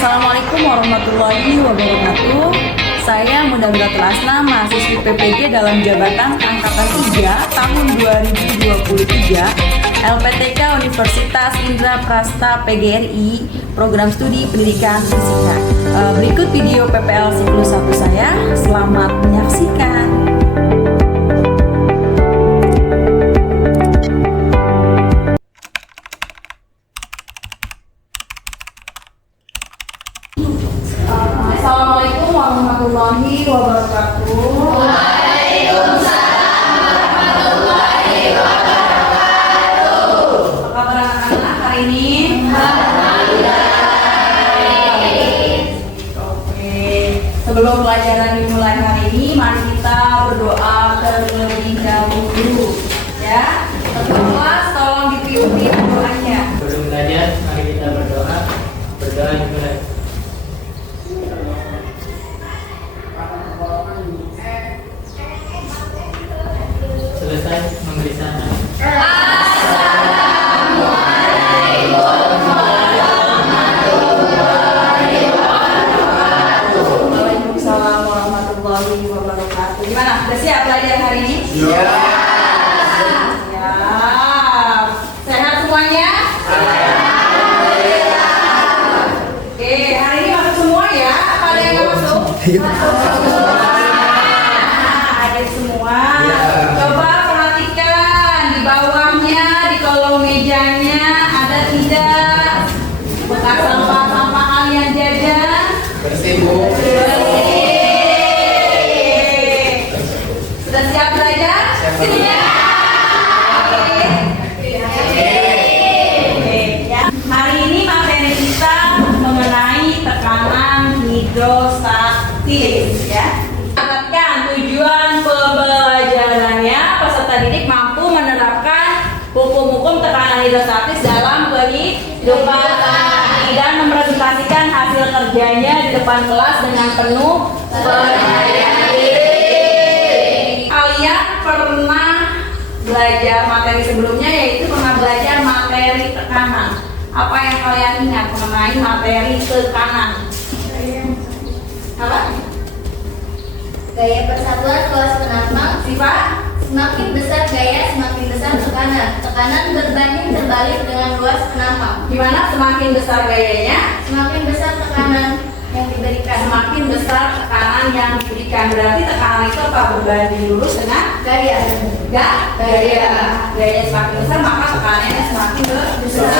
Assalamualaikum warahmatullahi wabarakatuh. Saya Mudah-Mudahan Asna, mahasiswi PPG dalam jabatan Angkatan 3 tahun 2023 LPTK Universitas Indraprasta PGRI, Program Studi Pendidikan Fisika. Berikut video PPL siklus 1 saya. Selamat menyaksikan. Assalamualaikum warahmatullahi wabarakatuh. Waalaikumsalam warahmatullahi wabarakatuh. Apa kabar anak-anak hari ini? Alhamdulillah. Oke. Sebelum pelajaran dimulai hari ini, mari kita berdoa terlebih dahulu. Ya. Kelas tolong dipimpin doanya. Sebelum belajar, mari kita berdoa. Berdoa dimulai. Selesai memberi salam. Waalaikumsalam warahmatullahi wabarakatuh. Gimana? Udah siap belajar hari ini? Ya. Siap. Sehat semuanya? Oke, hari ini masuk semua ya? Apa ada yang nggak masuk? Ada semua. Coba perhatikan di bawahnya, di kolom mejanya ada tidak bekas sampah-sampah kalian jajan? Bersih, Bu. Sudah siap belajar? Siap. Hari ini materi kita mengenai tekanan hidrostatis ya. Dapatkan tujuan pembelajarannya, peserta didik mampu menerapkan hukum-hukum tekanan hidrostatis dalam kehidupan sehari-hari dan merepresentasikan hasil kerjanya di depan kelas dengan penuh percaya diri. Kalian pernah belajar materi sebelumnya, yaitu pernah belajar materi tekanan. Apa yang kalian ingat mengenai materi tekanan? Apa? Gaya persatuan kelas penambang. Sifat? Semakin besar gaya, semakin besar tekanan. Tekanan berbanding terbalik dengan luas penambang. Gimana semakin besar gayanya? Semakin besar tekanan yang diberikan. Semakin besar tekanan yang diberikan. Berarti tekanan itu apa? Berbanding lurus dengan Gaya. gaya. Gayanya semakin besar, maka tekanannya semakin besar.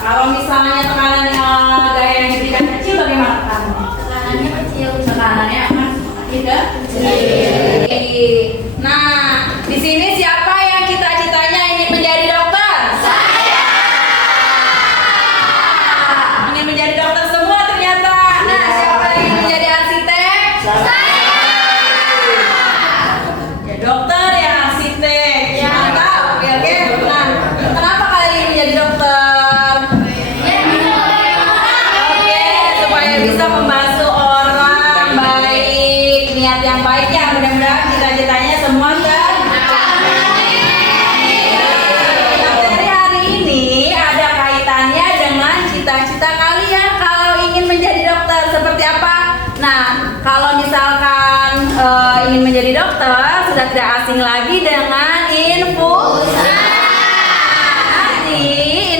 Kalau misalnya tekanannya gaya yang diberikan kecil, bagaimana tekanannya? Tekanannya kecil. Tekanannya akan semakin kecil. Nah, di sini siapa yang cita-citanya ingin menjadi dokter? Saya. Ingin menjadi dokter semua ternyata. Nah, siapa yang ingin menjadi arsitek? Saya. Ya dokter ya arsitek. Ya tahu. Oke. Nah, kenapa kalian ingin menjadi dokter? Oke, supaya bisa membantu orang baik, niat yang baik ya. Mudah-mudahan cita-citanya semua materi hari ini ada kaitannya dengan cita-cita kalian kalau ingin menjadi dokter. Seperti apa? Nah, kalau misalkan ingin menjadi dokter, sudah tidak asing lagi dengan infusan. Nanti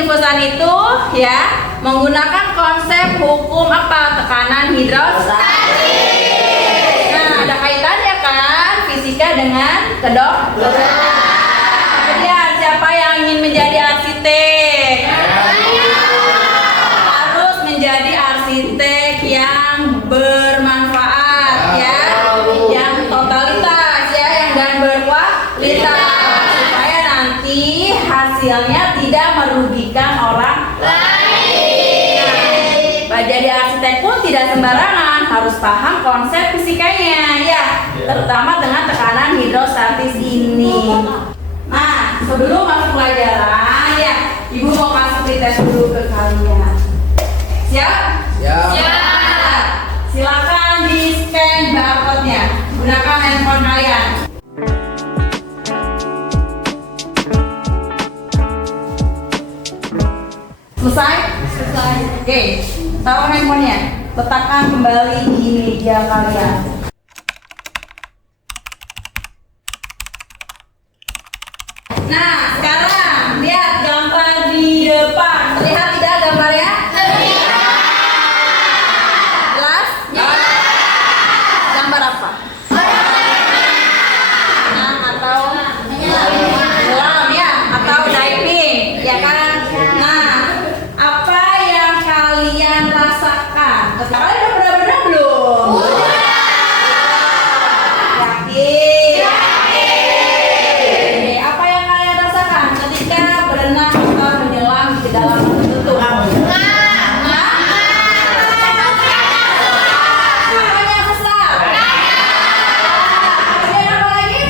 infusan itu ya menggunakan konsep hukum apa? Tekanan hidrostatis. Nah, ada kaitannya kan fisika dengan kedokteran. Kemudian siapa yang ingin menjadi arsitek? Harus menjadi arsitek yang bermanfaat ya, yang totalitas ya, dan berkualitas supaya nanti hasilnya tidak merugikan orang lain. Nah, jadi arsitek pun tidak sembarangan, harus paham konsep fisikanya ya, terutama dengan tekanan hidrostatis ini. Nah, sebelum masuk pelajaran ya, Ibu mau kasih pretest dulu ke kalian. Siap? Siap. Silakan di scan barcode-nya. Gunakan handphone kalian. Selesai? Selesai. Oke. Taruh handphonenya. Letakkan kembali di meja kalian. Nah, sekarang lihat gambar di depan. Terlihat tidak gambarnya? Jelas? Gambar apa? Nah, atau selam ya, atau diving, ya kan? Nah, apa yang kalian rasakan? Kalian udah pernah berenang belum? Yakin? Oke, apa yang kalian rasakan ketika berenang atau menyelam di kedalaman tertentu? Apanya besar? Kemudian apa lagi?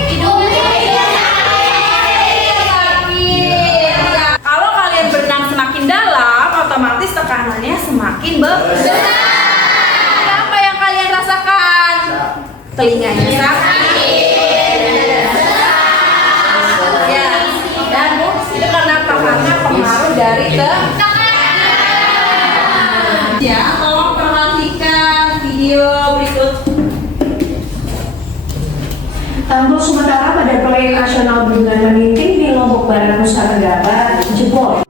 Sakit. Kalau kalian berenang semakin dalam, otomatis tekanannya semakin besar. Apa yang kalian rasakan? Telinganya sakit. Ya, dan itu karena apa? Karena pengaruh dari ya, tolong perhatikan video berikut. Tanggul sementara pada proyek nasional Bendungan Meninting di Lombok Barat, Nusa Tenggara jebol.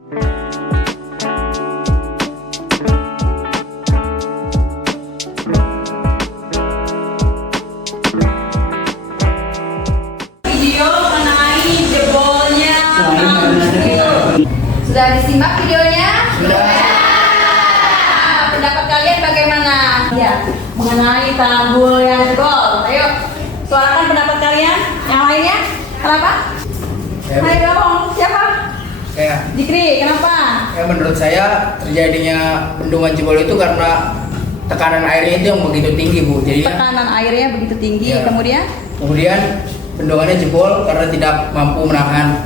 Video mengenai jebolnya tanggul. Sudah disimak videonya? Sudah. Pendapat kalian bagaimana? Ya, mengenai tanggul yang jebol. Ayo, suarakan pendapat kalian. Yang lainnya? Kenapa? Ayo dong, siapa? Ya, Jikri, kenapa? menurut saya terjadinya bendungan jebol itu karena tekanan airnya itu yang begitu tinggi, Bu. Jadi Tekanan airnya begitu tinggi, Ya. kemudian bendungannya jebol karena tidak mampu menahan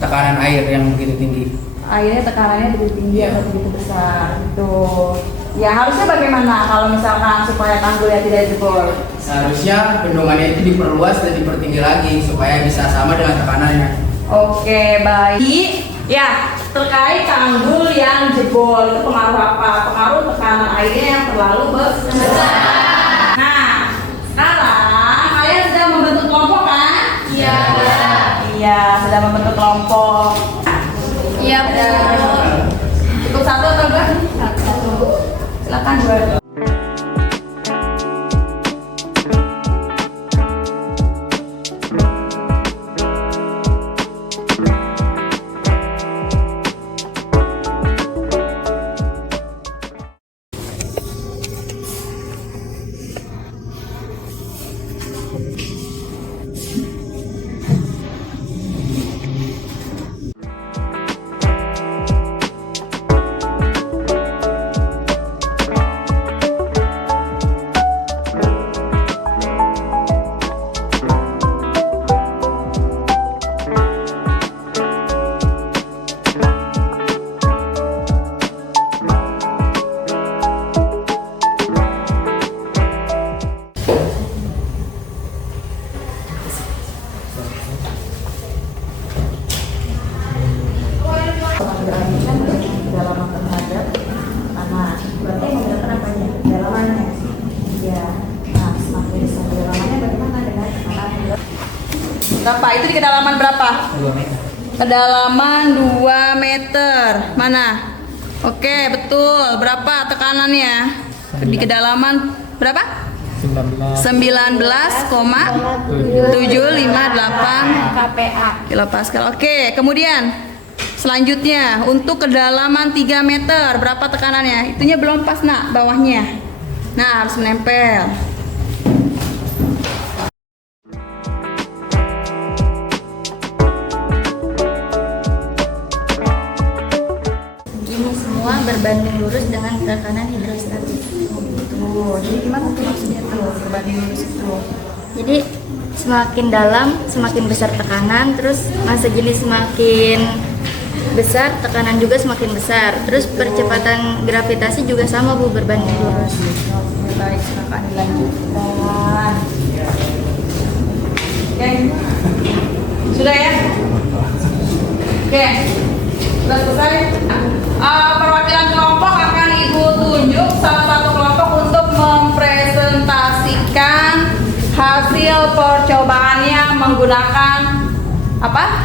tekanan air yang begitu tinggi. airnya tekanannya begitu tinggi Ya. atau begitu besar. Tuh. Ya, harusnya bagaimana kalau misalkan supaya tanggulnya tidak jebol? Seharusnya bendungannya itu diperluas dan dipertinggi lagi supaya bisa sama dengan tekanannya. Oke, baik. Ya, terkait tanggul yang jebol itu pengaruh apa? Pengaruh tekanan airnya yang terlalu besar. Nah, sekarang kalian sudah membentuk kelompok kan? Iya. Iya, sudah membentuk kelompok. Iya, Ada cukup satu atau dua? Satu. Silakan dua. Kedalaman terhadap tanah. Berarti yang membedakan apanya? Kedalamannya. Ya. Nah, semakin besar kedalamannya bagaimana dengan tekanan? Berapa? Itu di kedalaman berapa? 2 meter. Kedalaman 2 meter. Mana? Oke, betul. Berapa tekanannya? Di kedalaman berapa? 19,758 KPA. kilopascal. Oke, kemudian selanjutnya untuk kedalaman 3 meter berapa tekanannya? Itunya belum pas, Nak, bawahnya. Nah, harus menempel. Ini semua berbanding lurus dengan tekanan hidrostatik. Tuh, jadi gimana tuh maksudnya tuh berbanding lurus itu? Jadi semakin dalam semakin besar tekanan, terus massa jenis semakin besar, tekanan juga semakin besar. Terus percepatan gravitasi juga sama, Bu, berbanding lurus. Oke, baik, silakan dilanjutkan. Oke, sudah ya? Oke, sudah selesai. Perwakilan kelompok akan Ibu tunjuk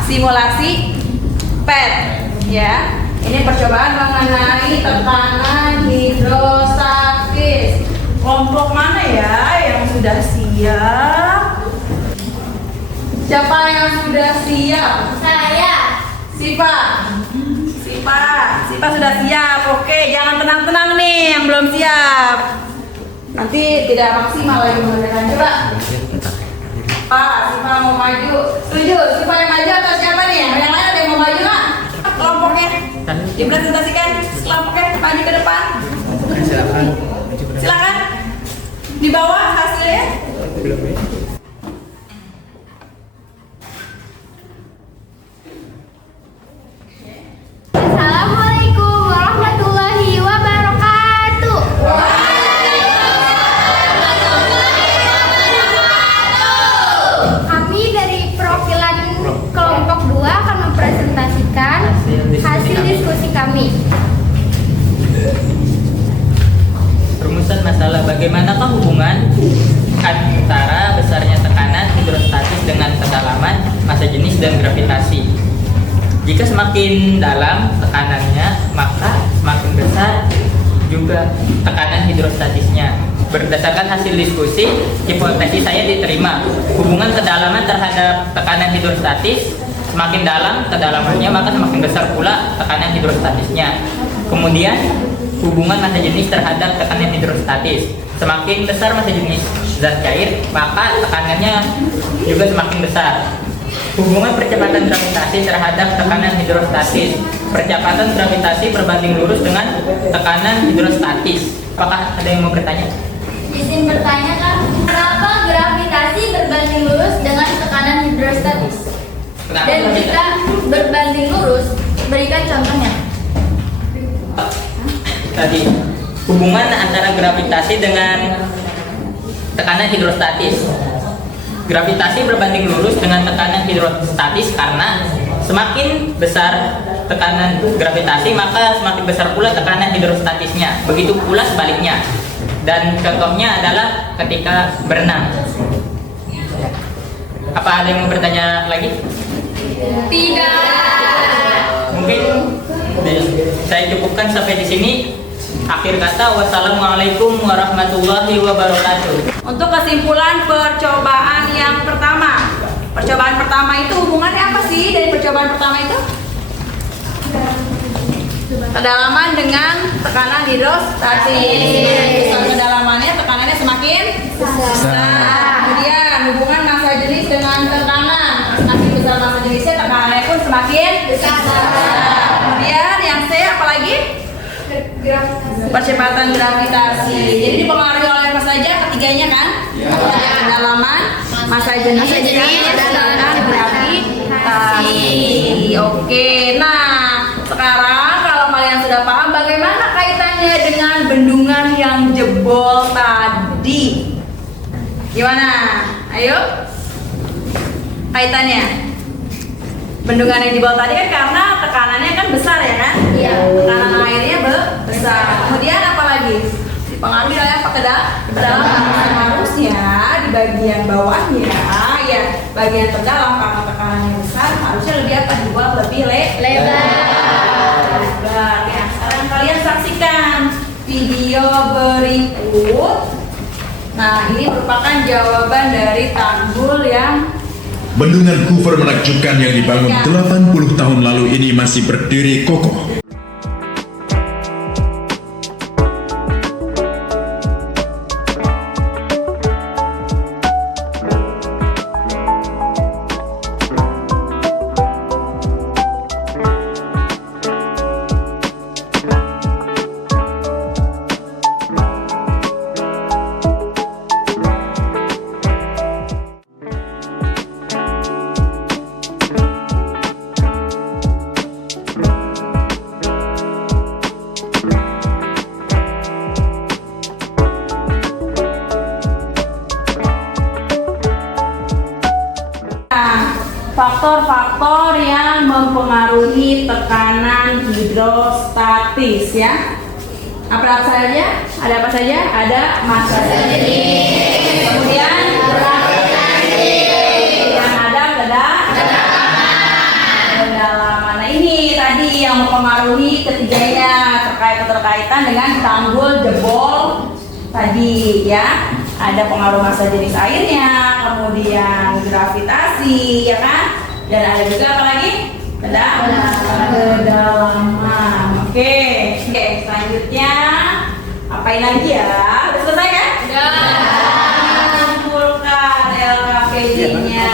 simulasi PET ya. Ini percobaan mengenai tekanan hidrostatis. Kelompok mana ya yang sudah siap? Siapa yang sudah siap? Saya. Sipa sudah siap. Oke, jangan tenang-tenang nih yang belum siap. Nanti tidak maksimal lagi mengerjakan. Coba. Pak, Sipa mau maju. Setuju? Sipa yang maju atau siapa nih? Yang lain ada yang mau maju nggak? Kelompoknya dipresentasikan. Kelompoknya maju ke depan. Silakan. Di bawah hasilnya. Assalamualaikum warahmatullahi wabarakatuh. Kami dari perwakilan kelompok 2 akan mempresentasikan hasil diskusi kami. Rumusan masalah bagaimanakah hubungan antara besarnya tekanan hidrostatis dengan kedalaman, massa jenis, dan gravitasi. Jika semakin dalam tekanannya, maka semakin besar juga tekanan hidrostatisnya. Berdasarkan hasil diskusi, hipotesis saya diterima. Hubungan kedalaman terhadap tekanan hidrostatis, semakin dalam kedalamannya, maka semakin besar pula tekanan hidrostatisnya. Kemudian, hubungan massa jenis terhadap tekanan hidrostatis. Semakin besar massa jenis zat cair, maka tekanannya juga semakin besar. Hubungan percepatan gravitasi terhadap tekanan hidrostatis. Percepatan gravitasi berbanding lurus dengan tekanan hidrostatis. Apakah ada yang mau bertanya? Izin bertanya, Kak, kenapa gravitasi berbanding lurus dengan tekanan hidrostatis? Kenapa? Dan jika berbanding lurus, berikan contohnya. Tadi hubungan antara gravitasi dengan tekanan hidrostatis. Gravitasi berbanding lurus dengan tekanan hidrostatis karena semakin besar tekanan gravitasi, maka semakin besar pula tekanan hidrostatisnya. Begitu pula sebaliknya. Dan contohnya adalah ketika berenang. Apa ada yang mau bertanya lagi? Tidak. Mungkin saya cukupkan sampai di sini. Akhir kata, wassalamualaikum warahmatullahi wabarakatuh. Untuk kesimpulan percobaan yang pertama. Percobaan pertama itu hubungannya apa sih dari percobaan pertama itu? Kedalaman dengan tekanan hidrostatis. Besar kedalamannya, tekanannya semakin besar. Kemudian hubungan massa jenis dengan tekanan. Semakin besar massa jenisnya, tekanannya pun semakin besar. Kemudian yang C apa lagi? Percepatan gravitasi. Jadi dipengaruhi oleh apa saja ketiganya kan? Kedalaman, massa jenis, dan gravitasi. Oke, nah sekarang kalau kalian sudah paham bagaimana kaitannya dengan bendungan yang jebol tadi, gimana? Ayo, kaitannya. Bendungan yang jebol tadi kan karena tekanannya kan besar ya kan? Iya. Tekanan airnya besar. Kemudian apa lagi? Dipengaruhi oleh apa? Kedalaman. Harusnya di bagian bawahnya, ya bagian terdalam karena tekanannya besar harusnya lebih apa? Dibuat lebih lebar. Ya, sekarang kalian saksikan video berikut. Nah, ini merupakan jawaban dari tanggul yang Bendungan Kufer menakjubkan yang dibangun 80 tahun lalu ini masih berdiri kokoh. faktor-faktor yang mempengaruhi tekanan hidrostatis ya. Apa saja? Ada apa saja? Ada massa jenis. Kemudian yang ada kedalaman. yang mempengaruhi ketiganya keterkaitan dengan tanggul jebol tadi ya. Ada pengaruh massa jenis airnya, kemudian gravitasi, ya kan? Dan ada juga apa lagi? Kedalaman. Oke, selanjutnya apain lagi ya? Udah selesai kan? Kumpulkan LKPJ-nya.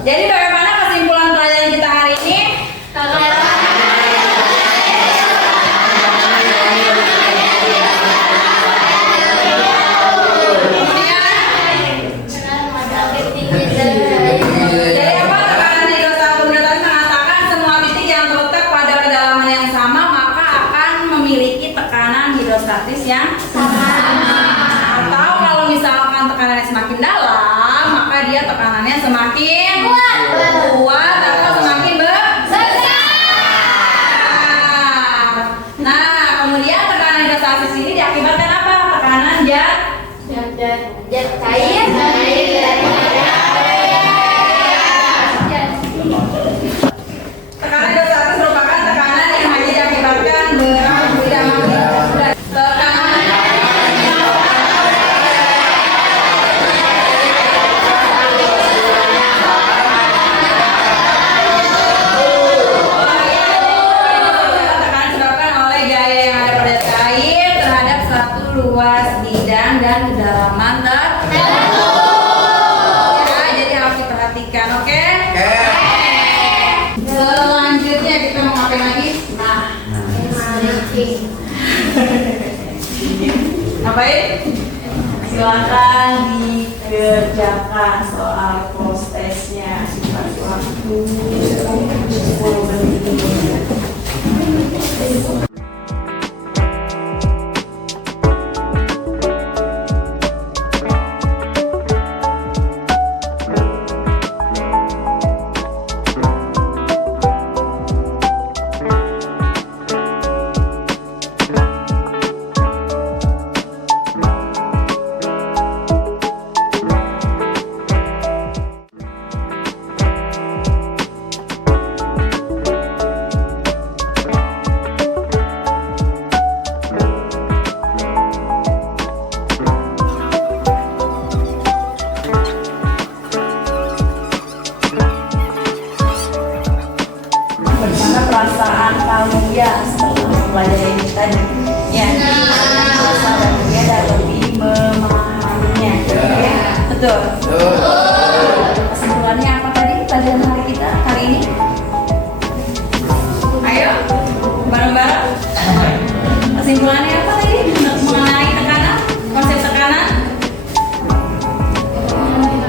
Jadi bagaimana kesimpulan pelajaran kita hari ini? Jadi apa? Tekanan hidrostatik mengatakan semua titik yang terletak pada kedalaman yang sama maka akan memiliki tekanan hidrostatis yang sama. Atau kalau misalkan tekanannya semakin dalam, maka dia tekanannya semakin kuat atau semakin besar. Nah, kemudian tekanan hidrostatis ini diakibatkan apa? Tekanan jet cair. Tekanan hidrostatis merupakan tekanan yang hanya diakibatkan tekanan disebabkan oleh gaya yang ada pada cair terhadap suatu luas bidang dan kedalaman tertentu. Ya, jadi harus diperhatikan, oke? Selanjutnya kita mau ngapain lagi? Ngapain? Silakan dikerjakan soal postesnya sifat waktu 10 menit. Bagaimana perasaan kalian setelah mempelajari ini tadi? Ya, rasa bahagia dan lebih memahaminya. Ya, betul. Kesimpulannya apa tadi pelajaran hari kita hari ini? Ayo, bareng-bareng. Kesimpulannya apa tadi mengenai tekanan? Konsep tekanan? Kemudian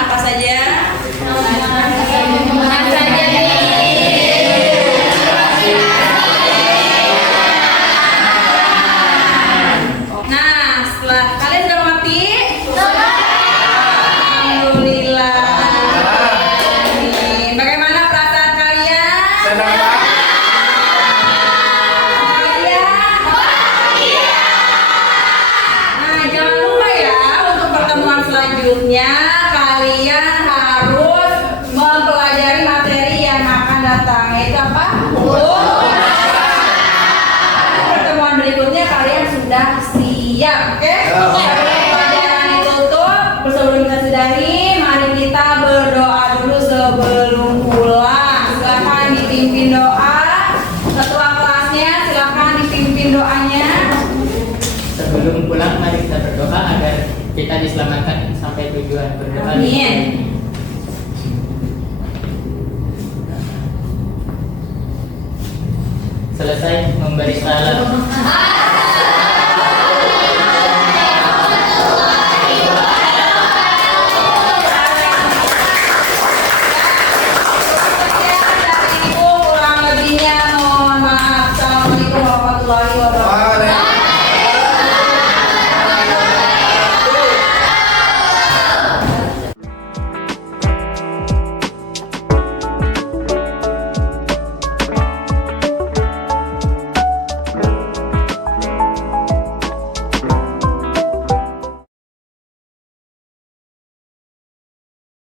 apa saja? Nah, setelah kalian sudah mengerti? Alhamdulillah. Nih, bagaimana perasaan kalian? Nah, jangan lupa ya untuk pertemuan selanjutnya kalian harus mempelajari materi yang akan datang. Yaitu apa? Pertemuan berikutnya kalian sudah siap, oke? Pelajaran ditutup. Sebelum kita sudahi, mari kita berdoa dulu sebelum pulang. Silakan dipimpin doa. Ketua kelasnya silakan dipimpin doanya. Sebelum pulang mari kita berdoa agar kita diselamatkan sampai tujuan. Berdoa. Amin. selesai memberi salam.